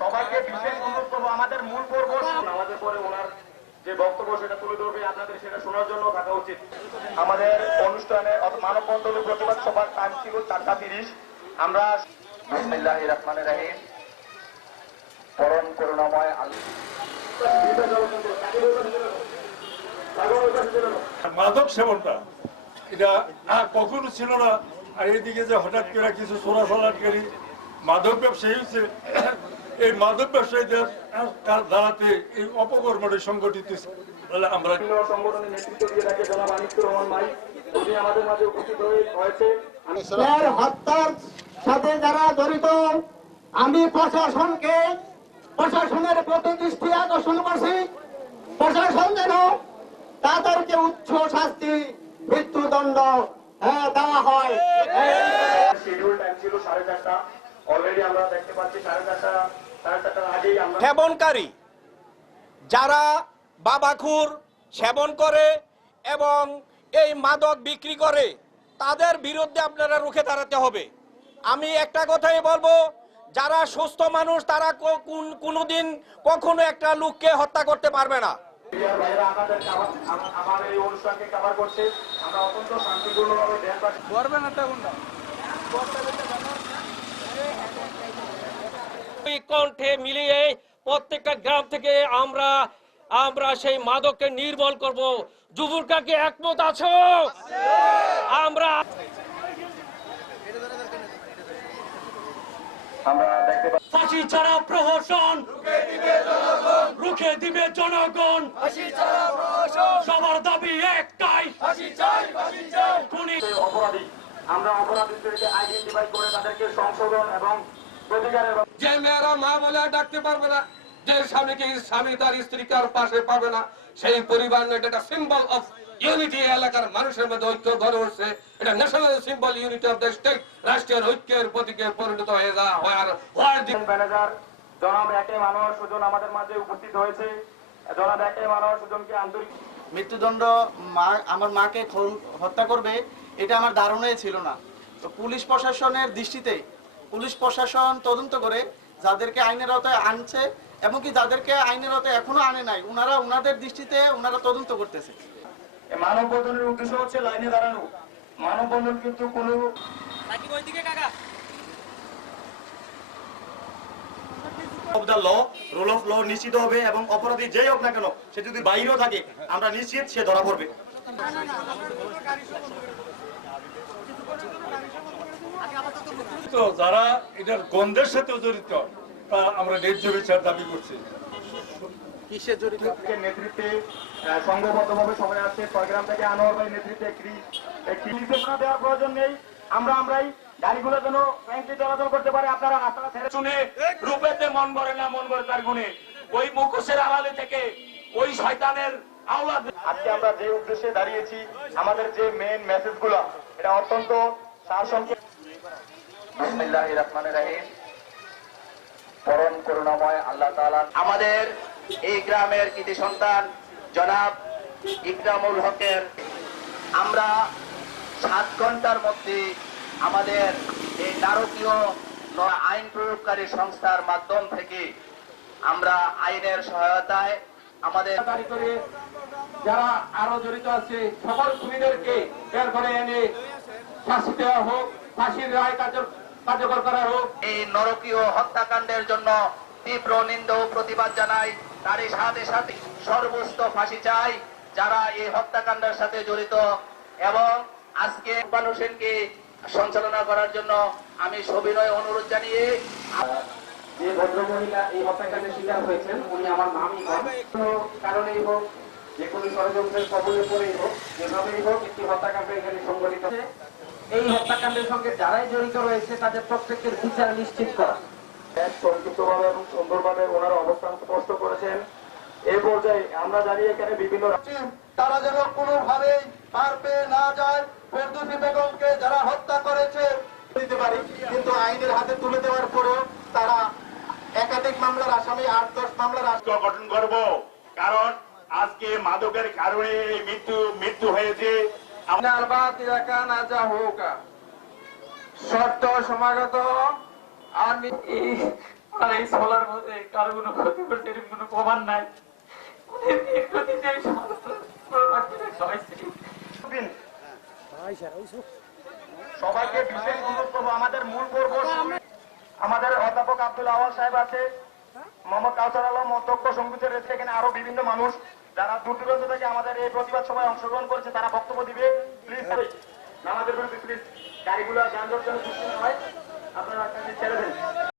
সবাইকে বিশেষ অনুরোধ করবো, আমাদের মূল পর্ব আমাদের পরে ওনার যে বক্তব্য সেটা তুলে ধরবে, আপনাদের সেটা শোনার জন্য থাকা উচিত। আমাদের অনুষ্ঠানে মানববন্ধন প্রতিবাদ সভার টাইম ছিল 4:30। আমরা বিসমিল্লাহির রহমানির রহিম। পরম করুণাময় মাদক সেবনটা এটা কখনো ছিল না। আর এদিকে যে হঠাৎ করে কিছু চোরাচালানকারী মাদক ব্যবসায়ী হচ্ছে, এই মাদক ব্যবসায়ীদের দ্বারাতে এই অপকর্মটি সংগঠিত আমরা সংগঠনের নেতৃত্ব দিয়ে থাকে জনাব আনিসুর রহমান মাই, উনি আমাদের মাঝে উপস্থিত হয়েছে। হত্যার সাথে যারা জড়িত, আমি প্রশাসনের প্রতি দৃষ্টি আকর্ষণ করছি, প্রশাসন যেন তাদেরকে উচ্চ শাস্তি, মৃত্যুদণ্ড দেওয়া হয়। শিডিউল টাইম ছিল 4:30। অলরেডি আমরা দেখতে পাচ্ছি 4:30 আগেই আমরা সেবনকারী যারা বাবাখুর সেবন করে এবং এই মাদক বিক্রি করে তাদের বিরুদ্ধে আপনারা রুখে দাঁড়াতে হবে। আমি একটা কথাই বলবো, যারা সুস্থ মানুষ তারা কোনোদিন কখনো একটা লোককে হত্যা করতে পারবে না। আমার এই অনুষ্ঠানকে কভার করছে, আমরা অত্যন্ত শান্তিপূর্ণভাবে কণ্ঠে মিলিয়ে প্রত্যেকটা গ্রাম থেকে আমরা সেই মাদককে নির্মূল করব। যুবককে একমত আছো? আমরা ফাঁসি ছাড়া প্রহসন রুখে দিবে জনগণ, সবার দাবি একটাই, অপরাধী। আমরা অপরাধীদেরকে আইডেন্টিফাই করে তাদেরকে সংশোধন এবং প্রতিকারের। যে মেয়েরা মা বলে ডাকতে পারবে না, যে স্বামীকে স্বামী তার স্ত্রীকে আর পাশে পাবে না, সেই পরিবার নয়, এটা সিম্বল অফ ইউনিটি। এলাকার মানুষের মধ্যে ঐক্য গড়ে উঠছে, এটা national symbol, unity of the state, রাষ্ট্রীয় ঐক্যের প্রতীকে পরিণত হয়ে ম্যানেজার জনাব একে মানব সুজন আমাদের মাঝে উপস্থিত হয়েছে। জনাব একে মানব সুজনকে আন্তরিক। মৃত্যুদণ্ড আমার মাকে হত্যা করবে এটা আমার ধারণাই ছিল না। তো পুলিশ প্রশাসনের দৃষ্টিতে পুলিশ প্রশাসন তদন্ত করে যাদেরকে আইনের আওতায় আনছে এবং কি যাদেরকে আইনের আওতায় এখনো আনে নাই, ওনাদের দৃষ্টিতে ওনারা তদন্ত করতেছে। মানববন্ধনের উদ্দেশ্য হচ্ছে লাইনে দাঁড়ানো। মানববন্ধন কিন্তু কোনো রুল অফ ল নিশ্চিত হবে এবং অপরাধী যেই হোক না কেন, সে যদি বাইরেও থাকে আমরা নিশ্চিত সে ধরা পড়বে। যারা এটার গন্ধের সাথে জড়িত তা আমরা ন্যায্য বিচার দাবি করছি। কিসের জড়িত? নেতৃত্বে সংঘবদ্ধভাবে সবাই আসছে। ছয়গ্রাম থেকে আনোয়ার ভাই নেতৃত্বে একটি নির্দেশনা দেওয়ার প্রয়োজন নেই। আমরাই গাড়িগুলো যেন ব্যাংকে চলাচল করতে পারে। আপনারা রাস্তা ছেড়ে শুনে রূপেতে মন ভরে না, মন ভরে তার গুণে। ওই মুখোশের আড়ালে থেকে ওই শয়তানের আওলাদ। আজকে আমরা যে উদ্দেশ্যে দাঁড়িয়েছি, আমাদের যে মেইন মেসেজ গুলো, এটা অত্যন্ত সারসংক্ষেপ। বিসমিল্লাহির রহমানির রহিম। পরম করুণাময় আল্লাহ তাআলা আমাদের এই গ্রামের কৃতি সন্তান জনাব ইকরামুল হকের আমরা 7 ঘন্টার মধ্যে আমাদের এই নারকীয় আইন প্রয়োগকারী সংস্থার মাধ্যম থেকে আমরা আইনের সহায়তায় আমাদের যারা আরো জড়িত আছে সকল খুনিদেরকে বের করে এনে ফাঁসি দেওয়া হোক, ফাঁসির রায় কার্যকর করা হোক। এই নরকীয় হত্যাকাণ্ডের জন্য তীব্র নিন্দা ও প্রতিবাদ জানাই। তারই সাথে সাথে সর্বোচ্চ ফাঁসি চাই যারা এই হত্যাকাণ্ডের সাথে জড়িত। এবং আজকে মানুষকে সঞ্চালনা করার জন্য আমি সবিনয় অনুরোধ জানিয়ে, যে ভদ্রমহিলা এই হত্যাকাণ্ডের শিকার হয়েছেন উনি আমার নামই হন, কোনো কারণেই হোক, যে কোনো ষড়যন্ত্রের কবলে পড়েই হোক, যেভাবেই হোক, একটি হত্যাকাণ্ড এখানে সংঘটিত। এই হত্যাকাণ্ডের সঙ্গে যারাই জড়িত রয়েছে তাদের প্রত্যেকের বিচার নিশ্চিত করা। সংক্ষিপ্তভাবে এবং সুন্দরভাবে ওনারা অবস্থান স্পষ্ট করেছেন। এই পর্যায়ে আমরা জানি এখানে বিভিন্ন তারা যেন কোনোভাবেই পার পেয়ে না যায়। ফেরদৌসী বেগমকে যারা হত্যা করেছে দিতে পারি, কিন্তু আইনের হাতে তুলে দেওয়ার পরেও তারা একাধিক মামলার আসামি, 8-10 মামলার আসামি গঠন করব। কারণ আজকে মাদকের কারণে মৃত্যু হয়েছে। আপনার বাদ রাখা না যা হোক শর্ত সমাগত আমি আর এই সোলার মধ্যে কারো কোনো ক্ষতি করছে এরকম কোনো প্রমাণ নাই। সবাইকে বিশেষ অনুরোধ করবো, আমাদের মূল পর্ব আমাদের অধ্যাপক আব্দুল আওয়াল সাহেব আছে, মোহাম্মদ কাউসার আলম অধ্যক্ষ সঙ্গীতের রয়েছে, এখানে আরো বিভিন্ন মানুষ যারা দূর দূরান্ত থেকে আমাদের এই প্রতিবাদ সভায় অংশগ্রহণ করেছে, তারা বক্তব্য দিবে। প্লিজ আমাদের বিরুদ্ধে প্লিজ গাড়িগুলো যানজট যেন সৃষ্টি না হয়, আপনারা ছেড়ে দেন।